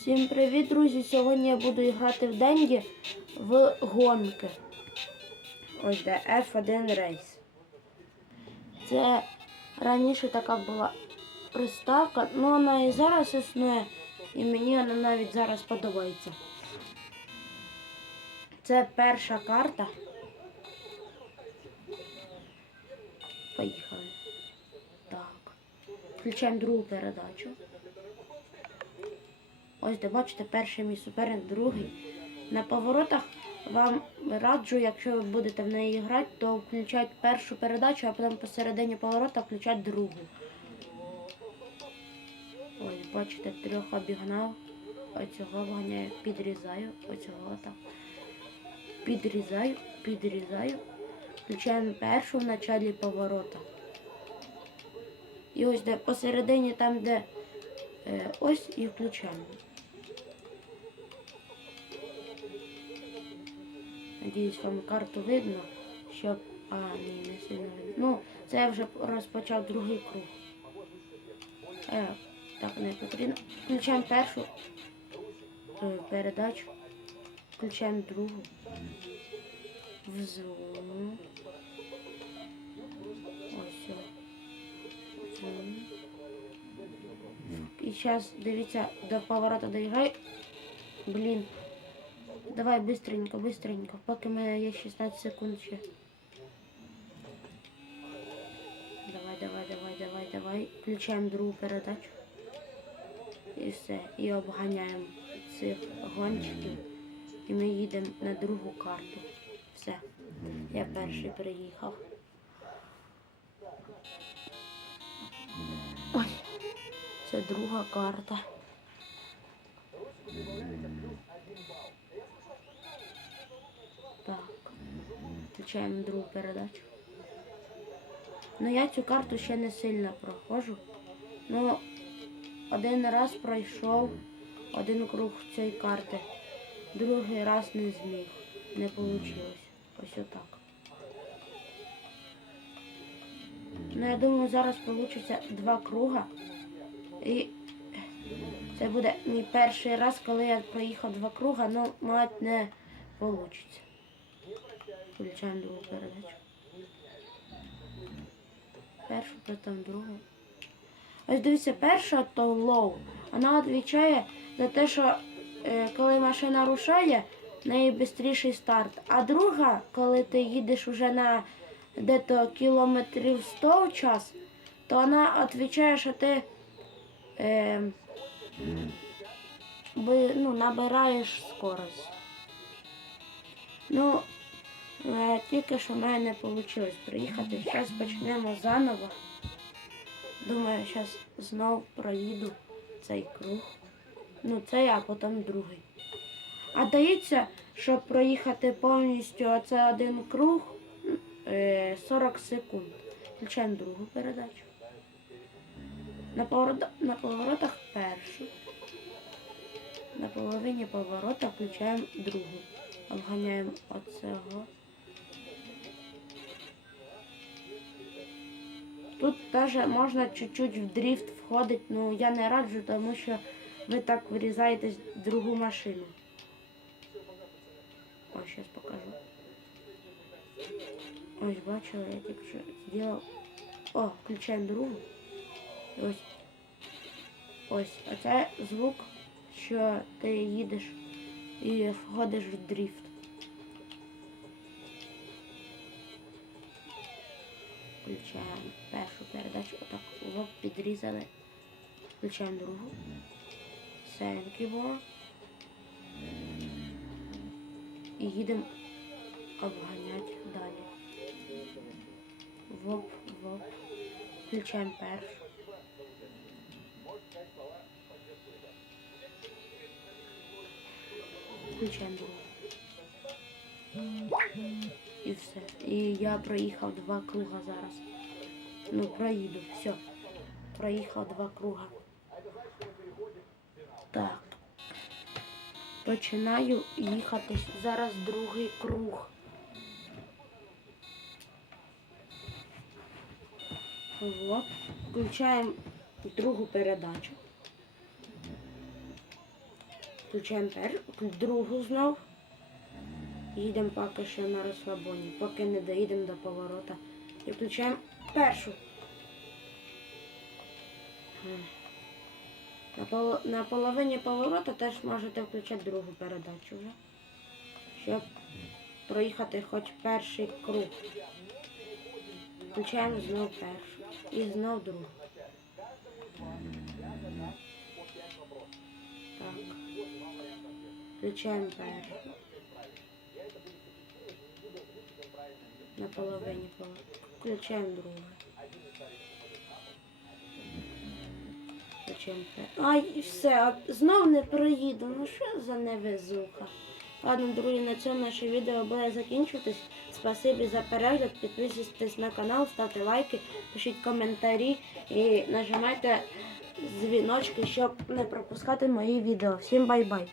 Всім привіт, друзі! Сьогодні я буду грати в Денді в гонки. Ось де F1 рейс. Це раніше така була приставка, але вона і зараз існує, і мені вона навіть зараз подобається. Це перша карта. Поїхали. Так. Включаємо другу передачу. Ось де бачите, перший мій суперник, другий. На поворотах вам раджу, якщо ви будете в неї грати, то включать першу передачу, а потім посередині поворота включать другу. Ось, бачите, трьох обігнав. Оцього вганяю, підрізаю, оцього так. Підрізаю, підрізаю. Включаємо першу в началі поворота. І ось де посередині, там, де ось і включаємо. Надіюсь, вам карту видно, щоб. А, ні, не сильно видно. Ну, це я вже розпочав другий круг. Е, так не потрібно. Включаємо першу е, передачу. Включаємо другу. В зону. Ось. зону. І зараз дивіться, до поворота доїжджай. Блін. Давай быстренько, быстренько, поки в мене є 16 секунд ще. Давай, давай, давай, давай, давай. Включаємо другу передачу. І все. І обганяємо цих гонщиків. І ми їдемо на другу карту. Все. Я перший приїхав. Це друга карта. Так. Включаємо другу передачу. Ну я цю карту ще не сильно проходжу. Ну, один раз пройшов один круг цієї карти. Другий раз не зміг. Не вийшло. Ось отак. Ну, я думаю, зараз вийде два круга. І це буде мій перший раз, коли я проїхав два круга, ну, мабуть, не вийде. Включаємо другу передачу. Першу, потім другу. Ось дивіться, перша то лоу. Вона відповідає за те, що е, коли машина рушає, в неї швидший старт. А друга, коли ти їдеш вже на дето кілометрів 100 в час, то вона відповідає, що ти е, би, ну, набираєш скорость. Ну, е, тільки що в мене не вийшло приїхати. Зараз почнемо заново. Думаю, зараз знов проїду цей круг. Ну, цей, а потім другий. А дається, щоб проїхати повністю оце один круг е, 40 секунд. Включаємо другу передачу. На, поворота, на поворотах першу. На половині поворота включаємо другу. Обганяємо оцього. Тут теж можна чуть-чуть в дріфт входити, ну я не раджу, тому що ви так вирізаєтесь в другу машину. Ось зараз покажу. Ось бачили, я тільки що зробив. О, включаємо другу. Ось. Ось. Оце звук, що ти їдеш і входиш в дріфт. Включаємо першу передачу, отак лоб підрізали. Включаємо другу. You. І їдемо обганяти далі. Воп, воп. Включаємо першу. Включаємо другу. І все. І я проїхав два круга зараз. Ну, проїду. Все. Проїхав два круга. Так. Починаю їхати. Зараз другий круг. Вот. Включаємо другу передачу. Включаємо пер... другу знов. Їдемо поки що на розслабоні, поки не доїдемо до поворота. І включаємо першу. На, пол... на половині поворота теж можете включати другу передачу вже. Щоб проїхати хоч перший круг. Включаємо знов першу. І знов другу. Включаємо першу. На половині поворота. Включаємо другу. Включаємо першу. Ай, і все, знов не проїду. Ну що за невезуха. Ладно, друзі, на цьому наше відео буде закінчуватись. Спасибі за перегляд. Підписуйтесь на канал, ставте лайки, пишіть коментарі і нажимайте дзвіночки, щоб не пропускати мої відео. Всім бай-бай!